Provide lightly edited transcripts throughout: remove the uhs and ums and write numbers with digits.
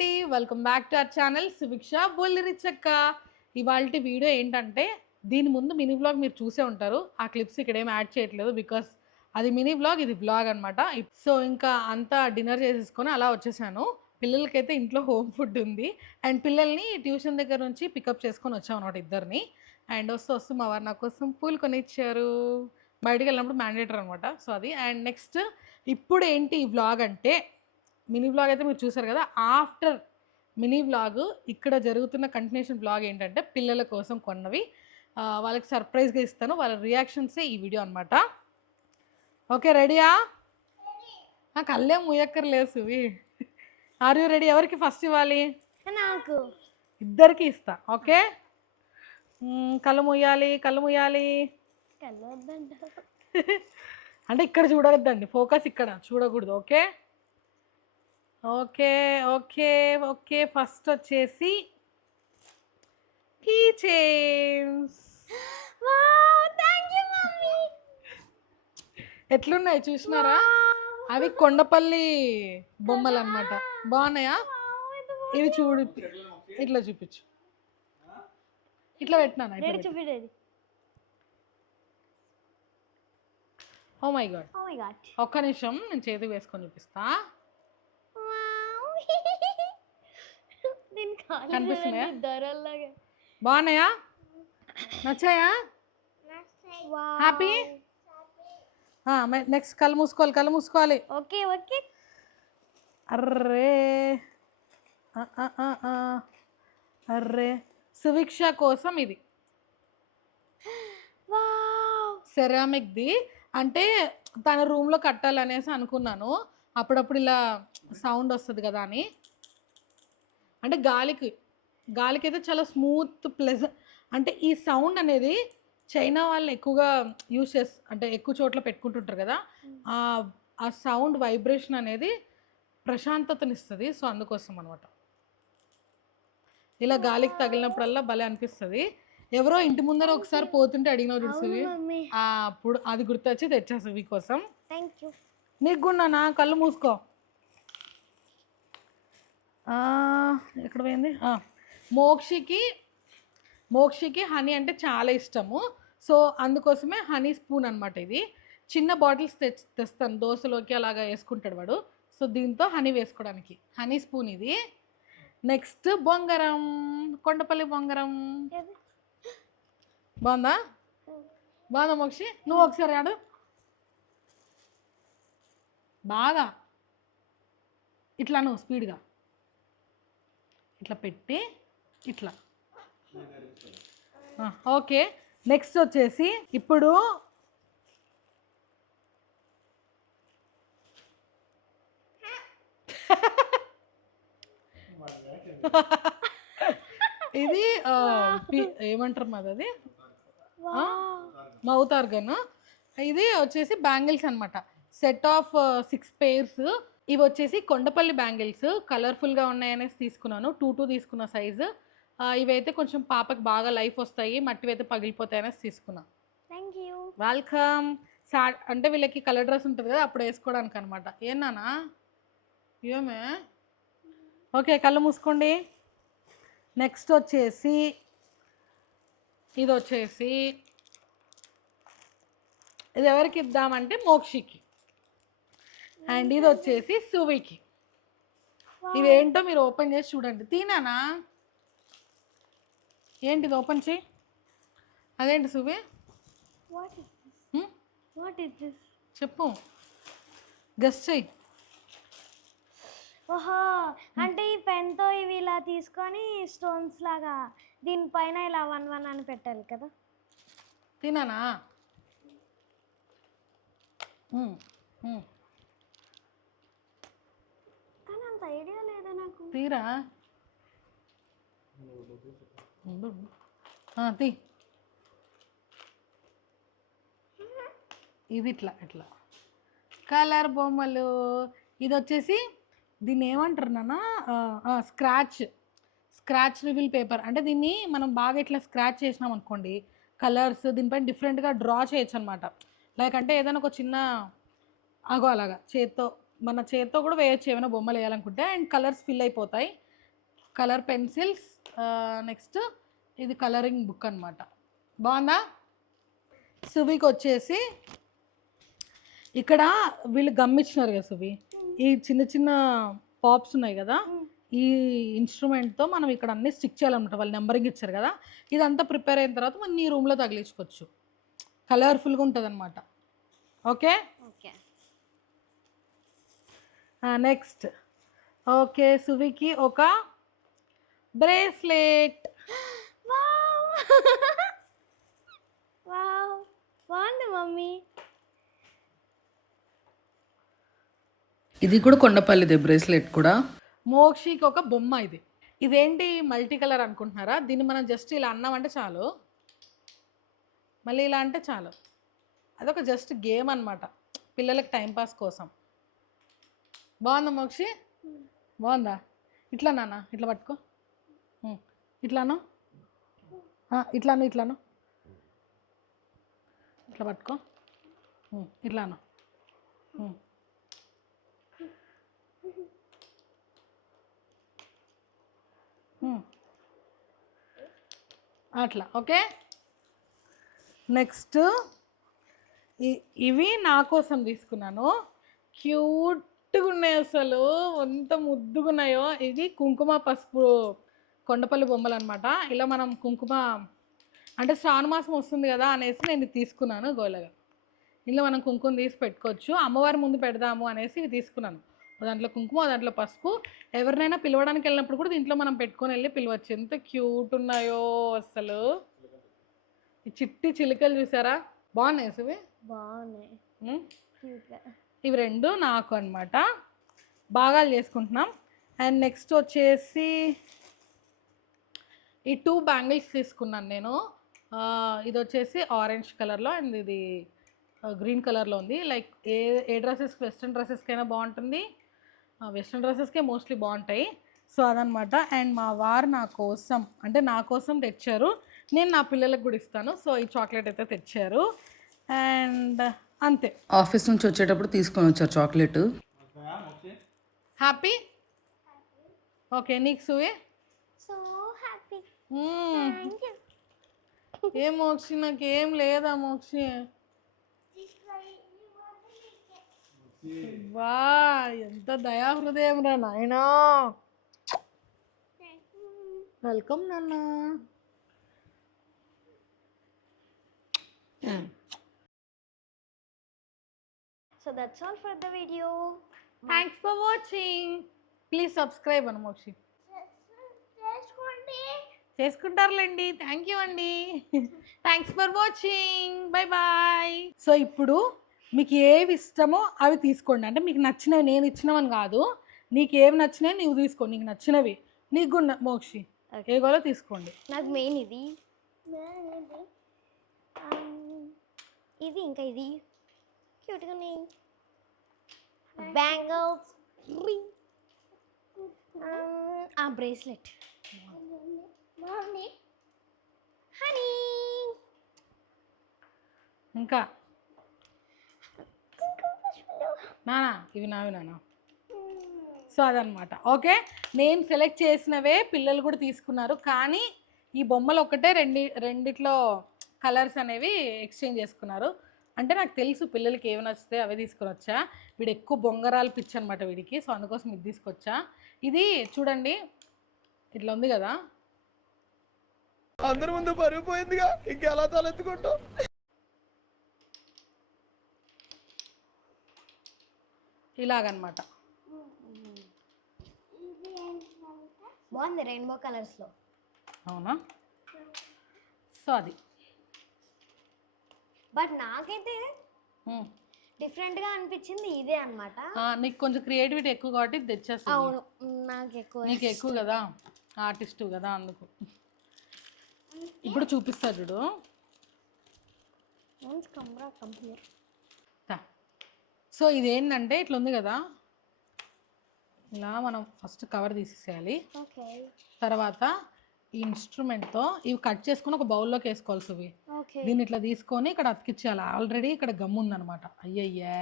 అండి, welcome back to our channel Subhiksha Bollirichakka. ఇవాల్టి video ఏంటంటే, దీని ముందు మినీ వ్లాగ్ మీరు చూసే ఉంటారు. ఆ క్లిప్స్ ఇక్కడ ఏం యాడ్ చేయట్లేదు బికాస్ అది మినీ వ్లాగ్, ఇది వ్లాగ్ అనమాట. సో ఇంకా అంతా డిన్నర్ చేసేసుకొని అలా వచ్చేసాను. పిల్లలకైతే ఇంట్లో హోమ్ ఫుడ్ ఉంది అండ్ పిల్లల్ని ట్యూషన్ దగ్గర నుంచి పికప్ చేసుకొని వచ్చాం అనమాట ఇద్దరిని. అండ్ వస్తూ మా వారు నా కోసం పూలు కొనిచ్చారు. బయటికి వెళ్ళినప్పుడు మ్యాండేటరీ అనమాట. సో అది అండ్ నెక్స్ట్ ఇప్పుడు ఏంటి ఈ వ్లాగ్ అంటే, మినీ వ్లాగ్ అయితే మీరు చూసారు కదా. ఆఫ్టర్ మినీ వ్లాగ్ ఇక్కడ జరుగుతున్న కంటిన్యూషన్ వ్లాగ్ ఏంటంటే పిల్లల కోసం కొన్నవి వాళ్ళకి సర్ప్రైజ్గా ఇస్తాను. వాళ్ళ రియాక్షన్సే ఈ వీడియో అనమాట. ఓకే రెడీయా? నాకు అల్లే ముయ్యక్కర్లేదు సువి. Are you ready? ఎవరికి ఫస్ట్ ఇవ్వాలి? నాకు. ఇద్దరికి ఇస్తా. ఓకే, కళ్ళు ముయ్యాలి, కళ్ళు ముయ్యాలి. అంటే ఇక్కడ చూడవద్దండి, ఫోకస్ ఇక్కడ చూడకూడదు. Okay okay okay okay first వచ్చేసి కీ చైన్స్. ఎట్లున్నాయి చూసినారా? అవి కొండపల్లి బొమ్మలు అన్నమాట. బాగున్నాయా? ఇవి చూడు, ఇట్లా చూపించు. ఇట్లా పెట్టినాను. ఓ మై గాడ్, ఒక్క నిమిషం నేను చేతికి వేసుకొని చూపిస్తా. కనిపిస్తున్నాయా? బాగున్నాయా? నచ్చాయా? హ్యాపీ? నెక్స్ట్ కళ్ళు మూసుకోవాలి, కళ్ళు మూసుకోవాలి. Okay okay. అర్రే అర్రే సుభిక్ష కోసం ఇది సెరామిక్ది. అంటే తన రూమ్లో కట్టాలనేసి అనుకున్నాను. అప్పుడప్పుడు ఇలా సౌండ్ వస్తుంది కదా అని. అంటే గాలికి అయితే చాలా స్మూత్ ప్లెజెంట్. అంటే ఈ సౌండ్ అనేది చైనా వాళ్ళు ఎక్కువగా యూజ్ అంటే ఎక్కువ చోట్ల పెట్టుకుంటుంటారు కదా. ఆ సౌండ్ వైబ్రేషన్ అనేది ప్రశాంతతనిస్తుంది. సో అందుకోసం అనమాట. ఇలా గాలికి తగిలినప్పుడల్లా భలే అనిపిస్తుంది. ఎవరో ఇంటి ముందర ఒకసారి పోతుంటే అడిగినావు చూడుసువి, అప్పుడు అది గుర్తొచ్చి తెచ్చేసి మీకోసం. నీకు కూడా కళ్ళు మూసుకో. ఎక్కడ పోయింది? మోక్షికి హనీ అంటే చాలా ఇష్టము. సో అందుకోసమే హనీ స్పూన్ అనమాట. ఇది చిన్న బాటిల్స్ తెస్తాను, దోశలోకి అలాగా వేసుకుంటాడు వాడు. సో దీంతో హనీ వేసుకోవడానికి హనీ స్పూన్ ఇది. నెక్స్ట్ బొంగరం, కొండపల్లి బొంగరం. బాగుందా? బాగుందా మోక్షి? నువ్వు ఒకసారి ఆడు. బాగా ఇట్లా నువ్వు స్పీడ్గా ఇట్లా పెట్టి ఇట్లా. ఓకే, నెక్స్ట్ వచ్చేసి ఇప్పుడు ఇది ఏమంటారు మాది, అది మౌత్ ఆర్గన్. ఇది వచ్చేసి బ్యాంగిల్స్ అనమాట. Set of 6 pairs. ఇవి వచ్చేసి కొండపల్లి బ్యాంగిల్స్. కలర్ఫుల్గా ఉన్నాయనేసి తీసుకున్నాను. 2 తీసుకున్న సైజు. ఇవైతే కొంచెం పాపకి బాగా లైఫ్ వస్తాయి, మట్టివి అయితే పగిలిపోతాయి అనేసి తీసుకున్నా. వెల్కమ్. అంటే వీళ్ళకి కలర్ డ్రెస్ ఉంటుంది కదా, అప్పుడు వేసుకోవడానికి అనమాట. ఏనానా ఏమే? ఓకే, కళ్ళు మూసుకోండి. నెక్స్ట్ వచ్చేసి ఇది ఎవరికి ఇద్దామంటే మోక్షికి. అండ్ ఇది వచ్చేసి సువికి. ఇవేంటో మీరు ఓపెన్ చేసి చూడండి. తీనానా? ఏంటిది? ఓపెన్ చేయి. అదేంటి సువి? చెప్పు, గెస్ చెయ్యి. ఓహో, అంటే ఈ పెన్తో ఇవి ఇలా తీసుకొని స్టోన్స్ లాగా దీనిపైన ఇలా 1 1 అని పెట్టాలి కదా. తినానా? కానీ అంత ఐడియా లేదా నాకు. తీరా తీ. ఇది ఇట్లా కలర్ బొమ్మలు. ఇది వచ్చేసి దీన్ని ఏమంటారు నాన్న? Scratch reveal paper. అంటే దీన్ని మనం బాగా ఇట్లా స్క్రాచ్ చేసినాం అనుకోండి, కలర్స్ దీనిపైన డిఫరెంట్గా డ్రా చేయొచ్చు అనమాట. లైక్ అంటే ఏదైనా ఒక చిన్న అలాగా మన చేత్తో కూడా వేయచ్చు ఏమైనా బొమ్మలు వేయాలనుకుంటే. అండ్ కలర్స్ ఫిల్ అయిపోతాయి. కలర్ పెన్సిల్స్, నెక్స్ట్ ఇది కలరింగ్ బుక్ అనమాట. బాగుందా? సువికి వచ్చేసి ఇక్కడ వీళ్ళు గమ్మిచ్చినారు కదా సువి, ఈ చిన్న చిన్న పాప్స్ ఉన్నాయి కదా, ఈ ఇన్స్ట్రుమెంట్తో మనం ఇక్కడ అన్ని స్టిక్ చేయాలన్నమాట. వాళ్ళు నెంబరింగ్ ఇచ్చారు కదా, ఇదంతా ప్రిపేర్ అయిన తర్వాత మనం నీ రూమ్లో తగిలించుకోవచ్చు. కలర్ఫుల్గా ఉంటుంది అనమాట. Okay okay. నెక్స్ట్ ఓకే సువికి ఒక బ్రేస్లెట్. వావ్, బాగుంది మమ్మీ. ఇది కూడా కొండపల్లిదే బ్రేస్లెట్ కూడా. మోక్షికి ఒక బొమ్మ. ఇదేంటి మల్టీ కలర్ అనుకుంటున్నారా? దీన్ని మనం జస్ట్ ఇలా అన్నామంటే చాలు, మళ్ళీ ఇలా అంటే చాలు. అదొక జస్ట్ గేమ్ అనమాట, పిల్లలకి టైంపాస్ కోసం. బాగుందా మోక్షి? బాగుందా? ఇట్లా నాన్న, ఇట్లా పట్టుకో, ఇట్లాను, ఇట్లాను, ఇట్లాను, ఇట్లా పట్టుకో, ఇట్లాను. అట్లా. ఓకే. నెక్స్ట్ ఇవి నా కోసం తీసుకున్నాను. క్యూట్గా ఉన్నాయి అసలు, ఎంత ముద్దుగా ఉన్నాయో. ఇది కుంకుమ పసుపు కొండపల్లి బొమ్మలు అనమాట. ఇలా మనం కుంకుమ అంటే శ్రావణ మాసం వస్తుంది కదా అనేసి నేను ఇది తీసుకున్నాను. గోలగా ఇందులో మనం కుంకుమ తీసి పెట్టుకోవచ్చు. అమ్మవారి ముందు పెడదాము అనేసి ఇవి తీసుకున్నాను. దాంట్లో కుంకుమ, దాంట్లో పసుపు. ఎవరినైనా పిలవడానికి వెళ్ళినప్పుడు కూడా దీంట్లో మనం పెట్టుకొని వెళ్ళి పిలవచ్చు. ఎంత క్యూట్ ఉన్నాయో అసలు. ఈ చిట్టి చిలుకలు చూసారా? బాగున్నాయి సువి. బాగున్నాయి. ఇవి రెండు నాకు అనమాట. భాగాలు చేసుకుంటున్నాం. అండ్ నెక్స్ట్ వచ్చేసి ఈ 2 బ్యాంగిల్స్ తీసుకున్నాను నేను. ఇది వచ్చేసి ఆరెంజ్ కలర్లో అండ్ ఇది గ్రీన్ కలర్లో ఉంది. లైక్ ఏ డ్రెస్సెస్కి, వెస్ట్రన్ డ్రెస్సెస్కైనా బాగుంటుంది, వెస్ట్రన్ డ్రెస్సెస్కే మోస్ట్లీ బాగుంటాయి. సో అదనమాట. అండ్ మా వారు నా కోసం తెచ్చారు. నేను నా పిల్లలకు కూడా ఇస్తాను. సో ఈ చాక్లెట్ అయితే తెచ్చారు. అండ్ అంతే. ఆఫీస్ నుంచి వచ్చేటప్పుడు తీసుకొని వచ్చారు చాక్లెట్. హ్యాపీ? ఓకే. నీకు సువే? So happy. ఏం మోక్షి, నాకేం లేదా మోక్షి? వా, ఎంత దయా హృదయం రా నాయనా. వెల్కమ్ నాన్న. So that's all for the video. Thanks for watching. Please subscribe Anu Mokshi. చేసుకుంటారులేండి. థ్యాంక్ యూ అండి. Thanks for watching. Bye bye. So ఇప్పుడు మీకు ఏవి ఇష్టమో అవి తీసుకోండి. అంటే మీకు నచ్చినవి, నేను ఇచ్చినవని కాదు, నీకు ఏవి నచ్చినాయి నువ్వు తీసుకో. నీకు నచ్చినవి నీకు కూడా మోక్షి ఏ గోలో తీసుకోండి. నాకు మెయిన్ ఇది, ఇది ఇంకా ఇది క్యూట్గా ఉన్నాయి. బ్యాంగిల్స్, ఆ బ్రేస్లెట్, హనీ, ఇంకా నానా ఇవి నావి నానా. సో అదనమాట. ఓకే. నేను సెలెక్ట్ చేసినవే పిల్లలు కూడా తీసుకున్నారు. కానీ ఈ బొమ్మలు ఒక్కటే రెండిట్లో కలర్స్ అనేవి ఎక్స్చేంజ్ చేసుకున్నారు. అంటే నాకు తెలుసు పిల్లలకి ఏమి నచ్చితే అవే తీసుకొని వచ్చా. వీడు ఎక్కువ బొంగరాలు పిచ్చి అనమాట వీడికి. సో అందుకోసం ఇది తీసుకొచ్చా. ఇది చూడండి, ఇట్లా ఉంది కదా, అందరి ముందు పరిగిపోయిందిగా, ఇంకెలా తలెత్తుకుంటాం. ఇలాగనమాట. బాగుంది రెయిన్బో కలర్స్లో. అవునా? సో అది. బట్ నాకైతే డిఫరెంట్గా అనిపించింది ఇదే అనమాట. నీకు కొంచెం క్రియేటివిటీ ఎక్కువ కాబట్టి తెచ్చేస్తా. అవును, నాకు ఎక్కువ. నీకు ఎక్కువ కదా, ఆర్టిస్ట్ కదా, అందుకు. ఇప్పుడు చూపిస్తా చూడు. సో ఇదేంటంటే ఇట్లా ఉంది కదా, ఇలా మనం ఫస్ట్ కవర్ తీసేసేయాలి. తర్వాత ఈ ఇన్స్ట్రుమెంట్తో ఇవి కట్ చేసుకొని ఒక బౌల్లోకి వేసుకోవాలి. ఇవి దీన్ని ఇట్లా తీసుకొని ఇక్కడ అతికిచ్చేయాలి. ఆల్రెడీ ఇక్కడ గమ్ ఉందన్నమాట. అయ్యయ్యా.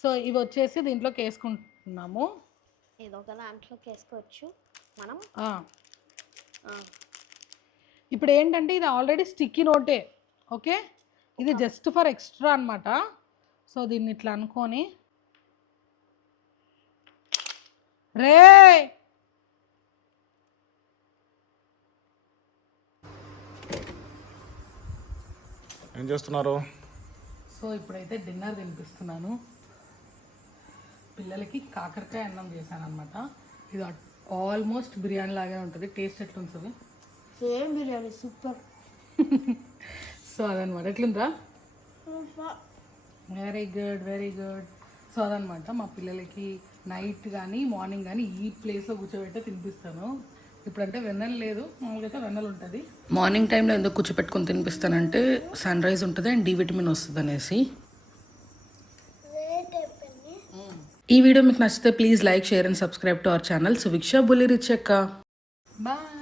సో ఇవి వచ్చేసి దీంట్లోకి వేసుకుంటున్నాము. ఏదో ఒక దాంట్లోకి వేసుకోవచ్చు మనం. ఇప్పుడు ఏంటంటే ఇది ఆల్రెడీ స్టిక్కీ నోటే, ఓకే, ఇది జస్ట్ ఫర్ ఎక్స్ట్రా అనమాట. సో దీన్ని ఇట్లా అనుకొని రే ఏం చేస్తున్నారు? సో ఇప్పుడైతే డిన్నర్ తినిపిస్తున్నాను పిల్లలకి. కాకరకాయ అన్నం చేశాను అనమాట. ఇది ఆల్మోస్ట్ బిర్యానీ లాగే ఉంటుంది. టేస్ట్ ఎట్లుంటుంది? Same biryani, super. సో అదనమాట. ఎట్లుందా? Very good, very good. So అదనమాట, మా పిల్లలకి నైట్ కానీ మార్నింగ్ కానీ ఈ ప్లేస్లో కూర్చోబెట్టే తినిపిస్తాను. ఇప్పుడంటే వెన్నెల లేదు, మామూలుగా అయితే వెన్నెల ఉంటుంది. మార్నింగ్ టైంలో ఎందుకు కూర్చోపెట్టుకొని తినిపిస్తానంటే సన్ రైజ్ ఉంటుంది అండ్ డి విటమిన్ వస్తుంది అనేసి. ఈ వీడియో మీకు నచ్చితే please like, share and subscribe to our channel Suviksha Bullirichakka. Bye.